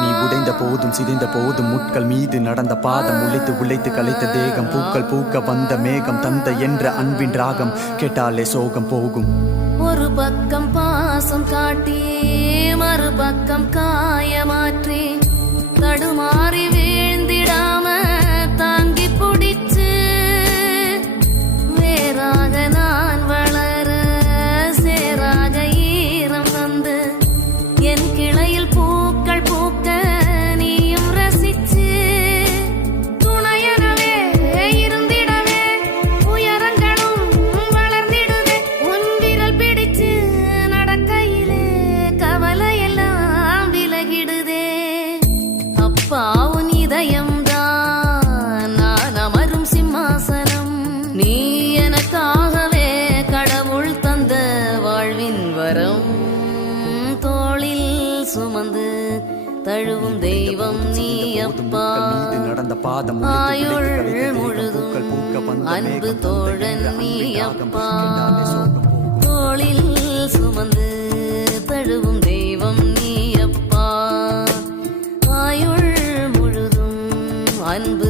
நீ உடைந்த போதும் சிதைந்த போதும் முட்கள் மீது நடந்த பாதம் உழைத்து உழைத்து கலைத்த தேகம் பூக்கள் பூக்க வந்த மேகம் தந்த என்ற அன்பின் ராகம் கேட்டாலே சோகம் போகும். ஒரு பக்கம் பாசம் காட்டி மறுபக்கம் காயமாற்றி தடுமா அப்பா நான் அமரும் சிம்மாசனம். நீ எனக்காகவே கடவுள் தந்த வாழ்வின் வரம். தோளில் சுமந்து தழுவும் தெய்வம் நீ அப்பா. நடந்த பாதம் ஆயுள் முழுதும் அன்பு தோழன் நீ அப்பா. அன்பு